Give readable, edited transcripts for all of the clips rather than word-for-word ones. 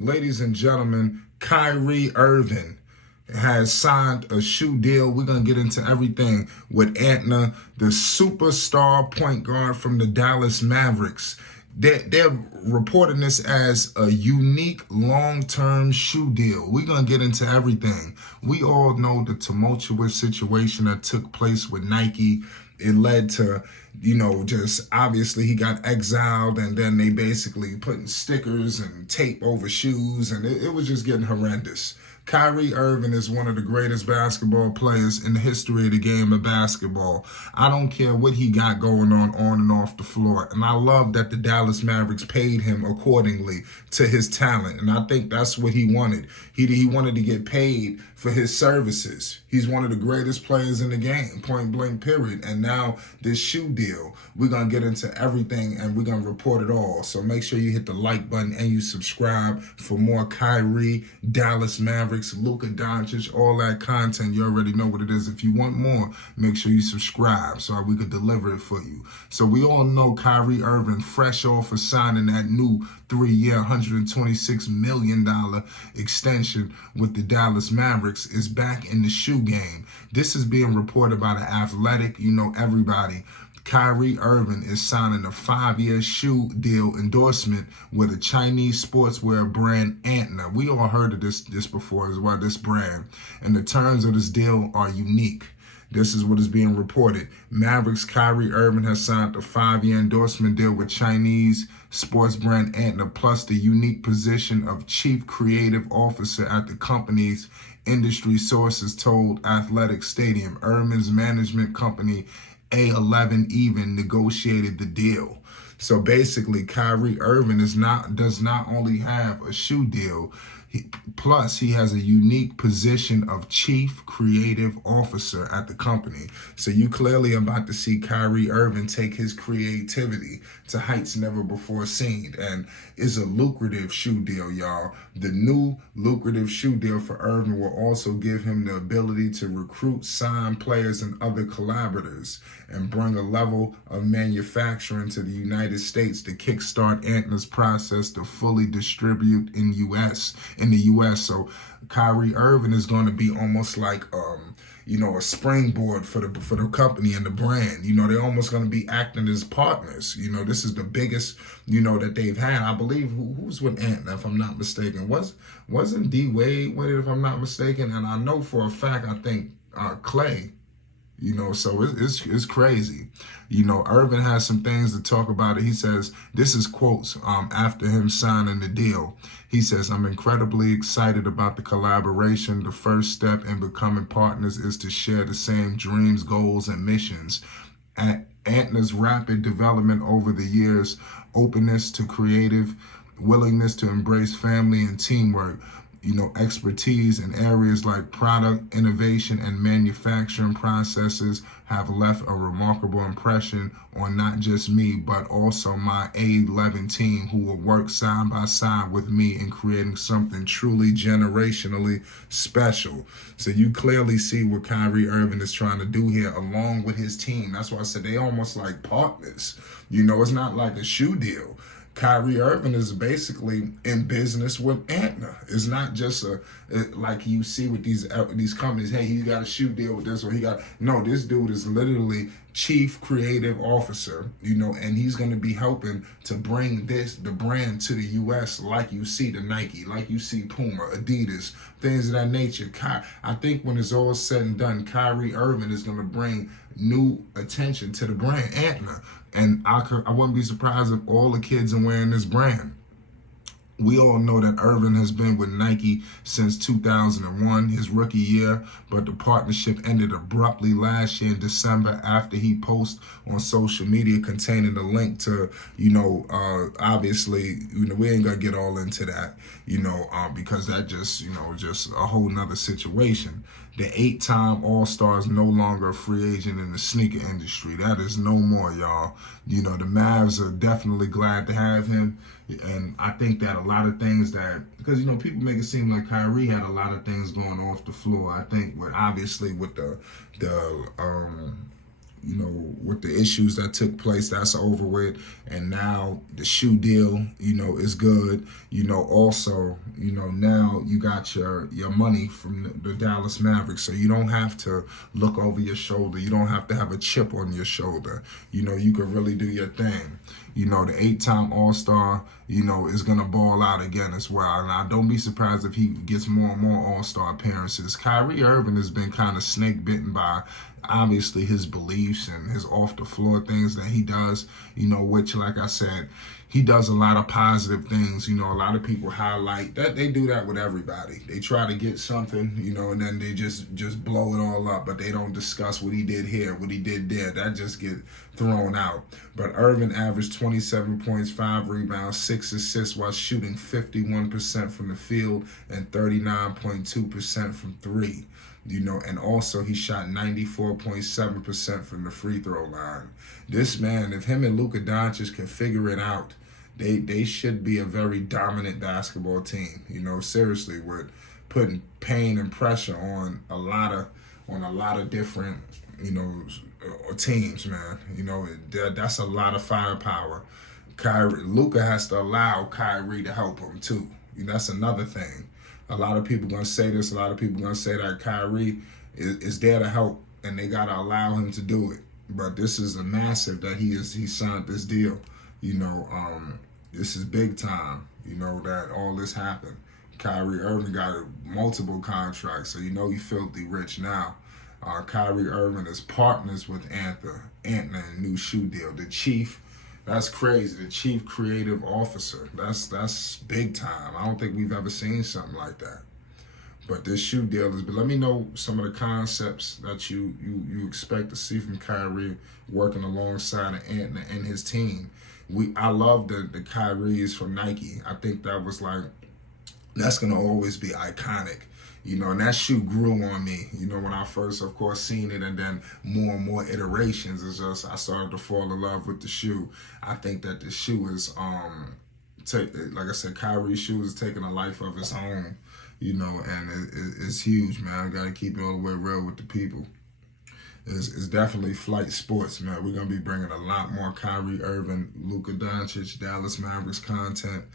ladies and gentlemen, Kyrie Irving has signed a shoe deal. We're going to get into everything with Anta, the superstar point guard from the Dallas Mavericks. They're reporting this as a unique long-term shoe deal. We're going to get into everything. We all know the tumultuous situation that took place with Nike. It led to, just obviously he got exiled, and then they basically putting stickers and tape over shoes, and it was just getting horrendous. Kyrie Irving is one of the greatest basketball players in the history of the game of basketball. I don't care what he got going on and off the floor. And I love that the Dallas Mavericks paid him accordingly to his talent. And I think that's what he wanted. He wanted to get paid for his services. He's one of the greatest players in the game, point blank, period. And now this shoe deal, we're going to get into everything and we're going to report it all. So make sure you hit the like button and you subscribe for more Kyrie, Dallas Mavericks, Luka Doncic, all that content. You already know what it is. If you want more, make sure you subscribe so we could deliver it for you. So we all know Kyrie Irving, fresh off of signing that new 3-year, $126 million extension with the Dallas Mavericks, is back in the shoe game. This is being reported by The Athletic. Everybody. Kyrie Irving is signing a 5-year shoe deal endorsement with a Chinese sportswear brand, Anta. We all heard of this before as well, this brand. And the terms of this deal are unique. This is what is being reported. Mavericks Kyrie Irving has signed a 5-year endorsement deal with Chinese sports brand Anta, plus the unique position of Chief Creative Officer at the company's industry sources told Athletic Stadium. Irving's management company, A11 even, negotiated the deal. So basically, Kyrie Irving does not only have a shoe deal, plus he has a unique position of Chief Creative Officer at the company. So you clearly are about to see Kyrie Irving take his creativity to heights never before seen. And it's a lucrative shoe deal, y'all. The new lucrative shoe deal for Irving will also give him the ability to recruit, sign players and other collaborators, and bring a level of manufacturing to the United States to kickstart Anta's process to fully distribute in the U.S. So Kyrie Irving is going to be almost like a springboard for the company and the brand. They're almost going to be acting as partners. This is the biggest, that they've had. I believe who's with Anta, if I'm not mistaken. Wasn't D Wade with it, if I'm not mistaken? And I know for a fact, I think Clay. So it's crazy. Irving has some things to talk about it. He says, this is quotes after him signing the deal. He says, I'm incredibly excited about the collaboration. The first step in becoming partners is to share the same dreams, goals, and missions. Anta's rapid development over the years, openness to creative, willingness to embrace family and teamwork, expertise in areas like product innovation and manufacturing processes have left a remarkable impression on not just me, but also my A11 team, who will work side by side with me in creating something truly generationally special. So you clearly see what Kyrie Irving is trying to do here along with his team. That's why I said they almost like partners. It's not like a shoe deal. Kyrie Irving is basically in business with Anta. It's not just like you see with these companies. Hey, he got a shoe deal with this, or this dude is literally Chief Creative Officer, and he's going to be helping to bring the brand to the U.S. like you see the Nike, like you see Puma, Adidas, things of that nature. I think when it's all said and done, Kyrie Irving is going to bring new attention to the brand, Anta. And I wouldn't be surprised if all the kids are wearing this brand. We all know that Irving has been with Nike since 2001, his rookie year, but the partnership ended abruptly last year in December after he posted on social media containing a link to, obviously, we ain't gonna get all into that, because that just a whole nother situation. The 8-time All-Star is no longer a free agent in the sneaker industry. That is no more, y'all. The Mavs are definitely glad to have him. And I think that a lot of things because people make it seem like Kyrie had a lot of things going off the floor. I think obviously with the with the issues that took place, that's over with. And now the shoe deal, is good. Also, now you got your money from the Dallas Mavericks. So you don't have to look over your shoulder. You don't have to have a chip on your shoulder. You can really do your thing. The 8-time All-Star, is going to ball out again as well. And I don't be surprised if he gets more and more All-Star appearances. Kyrie Irving has been kind of snake bitten by obviously his beliefs and his off the floor things that he does, which, like I said, he does a lot of positive things. A lot of people highlight that. They do that with everybody. They try to get something, and then they just blow it all up, but they don't discuss what he did here, what he did there. That just get thrown out. But Irving averaged 27 points, 5 rebounds, 6 assists while shooting 51% from the field and 39.2% from three. And also he shot 94.7% from the free throw line. This man, if him and Luka Doncic can figure it out, they should be a very dominant basketball team. Seriously, with putting pain and pressure on a lot of different teams, man. That's a lot of firepower. Luka has to allow Kyrie to help him too. That's another thing. A lot of people gonna say this. A lot of people gonna say that Kyrie is there to help, and they gotta allow him to do it. But this is a massive that he signed this deal. This is big time. That all this happened. Kyrie Irving got multiple contracts, so he filthy rich now. Kyrie Irving is partners with Anta in a new shoe deal. The chief. That's crazy. The chief creative officer. That's big time. I don't think we've ever seen something like that. But this shoe deal is. But let me know some of the concepts that you expect to see from Kyrie working alongside of Ant and his team. I love the Kyries from Nike. I think that's gonna always be iconic. And that shoe grew on me, when I first, of course, seen it, and then more and more iterations. It's just, I started to fall in love with the shoe. I think that the shoe is, like I said, Kyrie's shoe is taking a life of its own, and it's huge, man. I got to keep it all the way real with the people. It's definitely flight sports, man. We're going to be bringing a lot more Kyrie Irving, Luka Doncic, Dallas Mavericks content.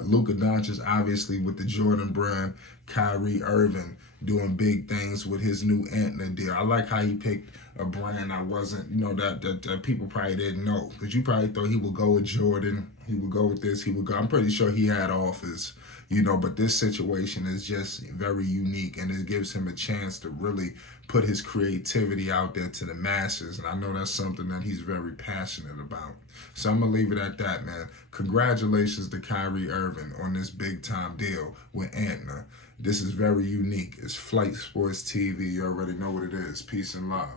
Luka Doncic, obviously, with the Jordan brand. Kyrie Irving doing big things with his new Anta deal. I like how he picked a brand that wasn't, that people probably didn't know. Because you probably thought he would go with Jordan. He would go with this. I'm pretty sure he had offers. But this situation is just very unique, and it gives him a chance to really put his creativity out there to the masses. And I know that's something that he's very passionate about. So I'm going to leave it at that, man. Congratulations to Kyrie Irving on this big-time deal with Anta. This is very unique. It's Flight Sports TV. You already know what it is. Peace and love.